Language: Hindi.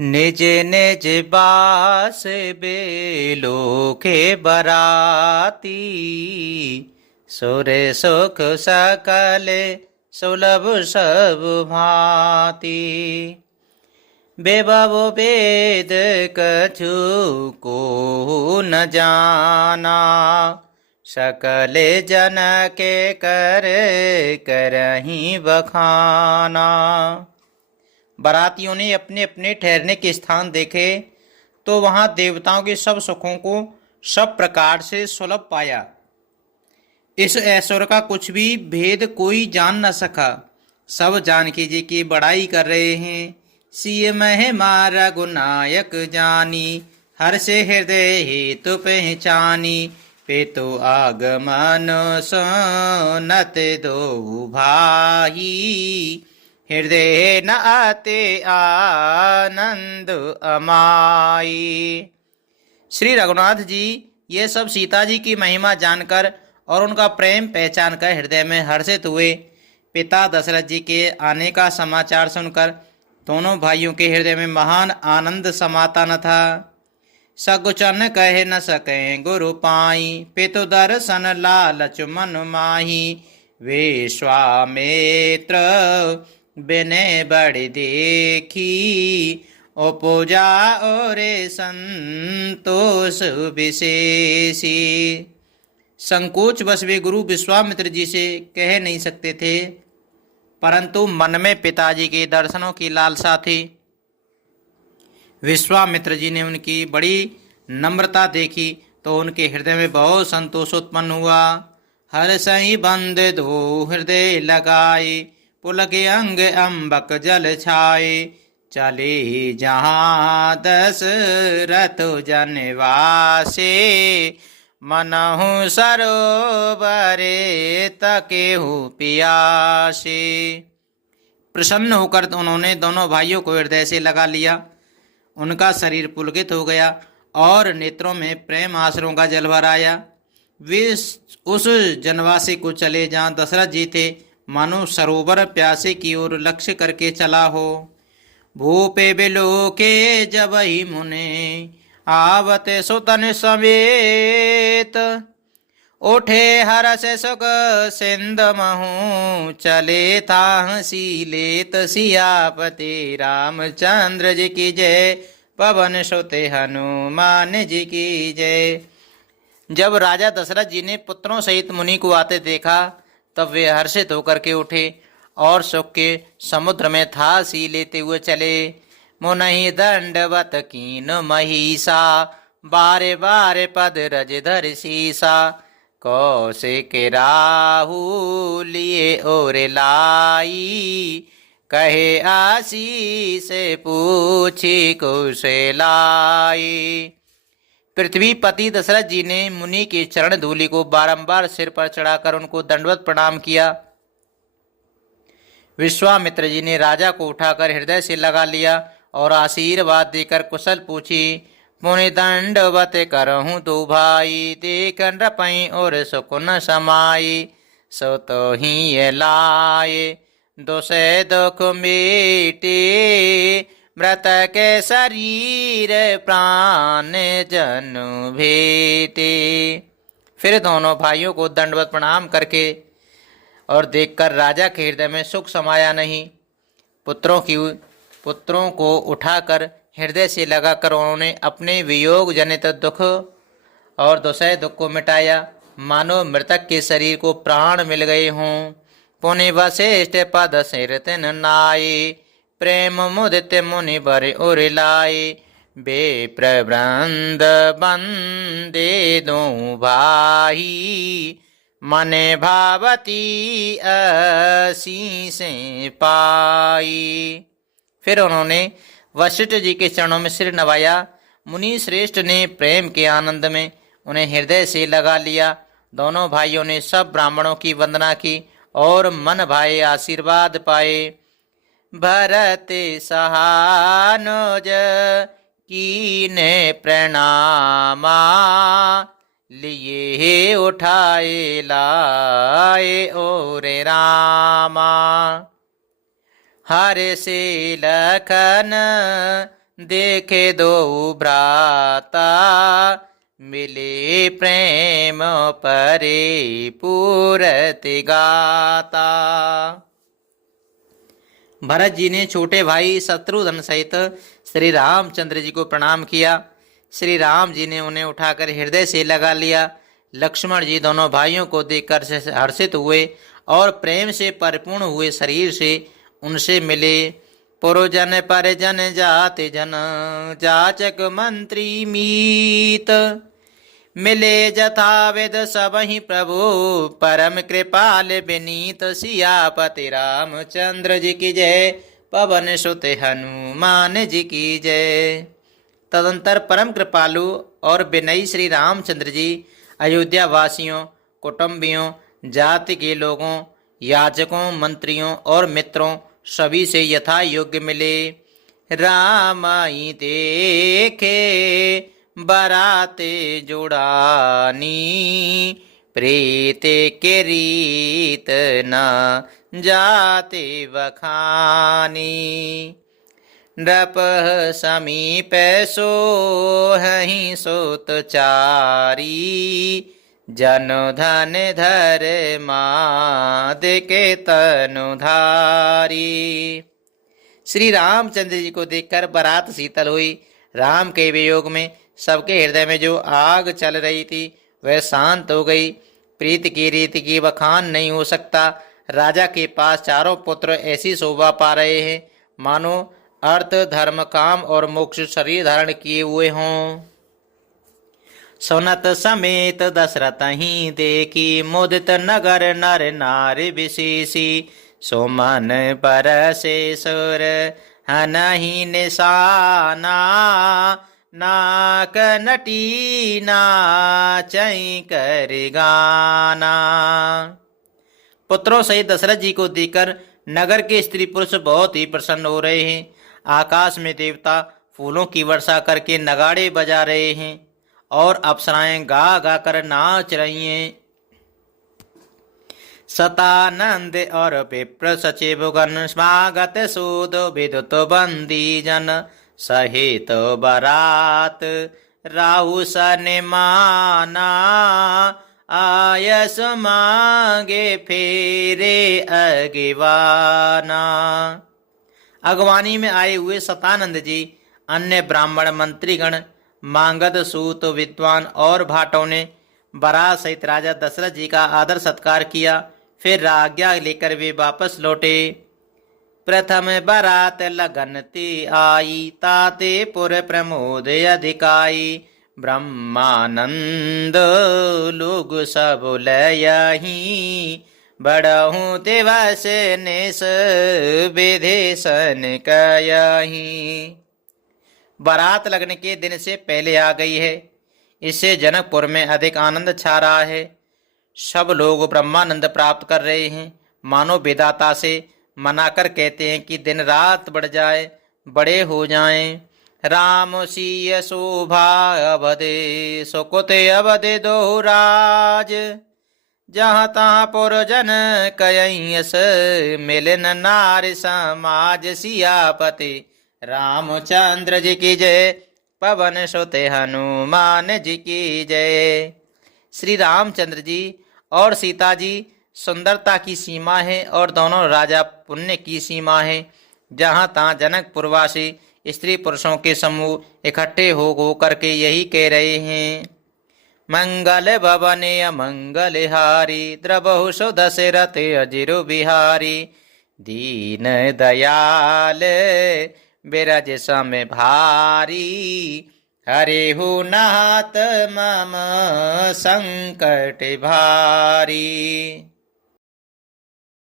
निज निज बास बेलो के बराती, सुर सुख सकल सुलभ सब भांति। बेबव वेद कछु को न जाना, सकल जन के कर करहीं बखाना। बारातियों ने अपने अपने ठहरने के स्थान देखे तो वहां देवताओं के सब सुखों को सब प्रकार से सुलभ पाया। इस ऐश्वर्य का कुछ भी भेद कोई जान न सका। सब जानकी जी की बड़ाई कर रहे हैं। सिय मह मार गुनायक जानी, हर से हृदय हेतु पहचानी। पे तो आगमन सोनत दो भाई, हृदय न आते आनंद अमाई। श्री रघुनाथ जी ये सब सीता जी की महिमा जानकर और उनका प्रेम पहचान कर हृदय में हर्षित हुए। पिता दशरथ जी के आने का समाचार सुनकर दोनों भाइयों के हृदय में महान आनंद समाता न था। सगुचन कह न सके गुरु पाई, पितु दर्शन लालच मन माही। विश्वामित्र बिने बड़ी देखी, उपजा और संतोष विशेषी। संकोच बस वे गुरु विश्वामित्र जी से कह नहीं सकते थे, परंतु मन में पिताजी के दर्शनों की लालसा थी। विश्वामित्र जी ने उनकी बड़ी नम्रता देखी तो उनके हृदय में बहुत संतोष उत्पन्न हुआ। हर सही बंद दो हृदय लगाए, पुलक अंग अम्बक जल छाए। चले जहाँ दशरथ जनवासे, मनहु सरोवरे तकेहु पियासे। प्रसन्न होकर उन्होंने दोनों भाइयों को हृदय से लगा लिया। उनका शरीर पुलकित हो गया और नेत्रों में प्रेम आश्रों का जल भर आया। वे उस जनवासी को चले जहाँ दशरथ जी थे, मानो सरोवर प्यासे की ओर लक्ष्य करके चला हो। भूपे बिलोके जब ही मुने, आवते सुतन समेत। उठे हरस सुख सिंध महू, चले ताहसी लेत। सियापति रामचंद्र जी की जय, पवन सुते हनुमान जी की जय। जब राजा दशरथ जी ने पुत्रों सहित मुनि को आते देखा तब वे हर्षित होकर के उठे और सुख के समुद्र में था सी लेते हुए चले। मुनहि दंडवत कीन महिषा, बारे बारे पद रज धर सीसा। कौशिक राहु लिए और लाई, कहे आशीष पूछी कुशलाई। पृथ्वीपति दशरथ जी ने मुनि की चरण धूलि को बारंबार सिर पर चढ़ाकर उनको दंडवत प्रणाम किया। विश्वामित्र जी ने राजा को उठाकर हृदय से लगा लिया और आशीर्वाद देकर कुशल पूछी। पुनि दंडवत करहूँ तो भाई, देख नृपई और सुकुन समाई। सो तो ही लाए दोषे दुख मेटे, मृत के शरीर प्राण जनु भेटे। फिर दोनों भाइयों को दंडवत प्रणाम करके और देखकर राजा के हृदय में सुख समाया नहीं। पुत्रों को उठाकर हृदय से लगाकर उन्होंने अपने वियोग जनित दुख और दुसह दुख को मिटाया, मानो मृतक के शरीर को प्राण मिल गए हों। पुनि वशिष्ठ पद सिर तिन नाये, प्रेम मुदित मुनि बर उर लाए। बेप्र वृंद बंदे दो भाई, मने भावती असी से पाई। फिर उन्होंने वशिष्ठ जी के चरणों में सिर नवाया। मुनि श्रेष्ठ ने प्रेम के आनंद में उन्हें हृदय से लगा लिया। दोनों भाइयों ने सब ब्राह्मणों की वंदना की और मन भाए आशीर्वाद पाए। भरत सहानुज कीने प्रणामा, लिए उठाए लाए और रामा। हर से लखन देखे दो भ्राता, मिले प्रेम परे पूरति गाता। भरत जी ने छोटे भाई शत्रुघ्न सहित श्री रामचंद्र जी को प्रणाम किया। श्री राम जी ने उन्हें उठाकर हृदय से लगा लिया। लक्ष्मण जी दोनों भाइयों को देखकर हर्षित हुए और प्रेम से परिपूर्ण हुए शरीर से उनसे मिले। पुरजन परिजन जाति जन, जाचक मंत्री मीत, मिले जथाविध सबहि प्रभु, परम कृपाल विनीत। सियापति रामचंद्र जी की जय, पवन सुत हनुमान जी की जय। तदंतर परम कृपालु और विनयी श्री रामचंद्र जी अयोध्या वासियों, कुटुंबियों, जाति के लोगों, याचकों, मंत्रियों और मित्रों सभी से यथा योग्य मिले। रामाई देखे बराते जुड़ानी, प्रीते के रीत न जाते बखानी। नृप समीप सोहहि सुत चारी, जन धन धर माद के तनुधारी। श्री रामचंद्र जी को देखकर बारात शीतल हुई। राम के वियोग में सबके हृदय में जो आग चल रही थी वह शांत हो गई। प्रीत की रीति की बखान नहीं हो सकता। राजा के पास चारों पुत्र ऐसी शोभा पा रहे हैं मानो अर्थ, धर्म, काम और मोक्ष शरीर धारण किए हुए हों। सुनत समेत दशरथ ही देखी, मुदित नगर नर नारी विशेषी। सुमन बरसे सुर हनहि निशाना, नाक नटी नाचै कर गाना। पुत्रों सहित दशरथ जी को देखकर नगर के स्त्री पुरुष बहुत ही प्रसन्न हो रहे हैं। आकाश में देवता फूलों की वर्षा करके नगाड़े बजा रहे हैं और अप्सराएं गा गा कर नाच रही हैं। सतानंद और विप्र सचिव गण, स्वागत सूद विदुत बंदी जन। सहित बारात राहु सनिमाना, आयस मांगे फेरे अगिवाना। अगवानी में आए हुए सतानंद जी, अन्य ब्राह्मण मंत्रीगण, मांगद सूत विद्वान और भाटों ने बारात सहित राजा दशरथ जी का आदर सत्कार किया। फिर आज्ञा लेकर वे वापस लौटे। प्रथम बारात लगनती आई, ताते पुर प्रमोद अधिकाई। ब्रह्मानंद लोग सब लयही, बड़हु दिवस निस विधेशन कयही। बारात लगने के दिन से पहले आ गई है, इससे जनकपुर में अधिक आनंद छा रहा है। सब लोग ब्रह्मानंद प्राप्त कर रहे हैं, मानो विधाता से मनाकर कहते हैं कि दिन रात बढ़ जाए, बड़े हो जाएं। राम सीय शोभा अवधे, सुकुत अवधे दो राज। जहाँ तहाँ पुरजन कयस, मिलन नार समाज। सियापति रामचंद्र जी की जय, पवन सुत हनुमान जी की जय। श्री रामचंद्र जी और सीता जी सुंदरता की सीमा है और दोनों राजा पुण्य की सीमा है। जहाँ तहाँ जनकपुरवासी स्त्री पुरुषों के समूह इकट्ठे हो करके यही कह रहे हैं। मंगल भवन अमंगल हारी, द्रबहु सो दशरथ अजिरु बिहारी। दीन दयाल बिरज सम भारी, हरिहु नाथ मम संकट भारी।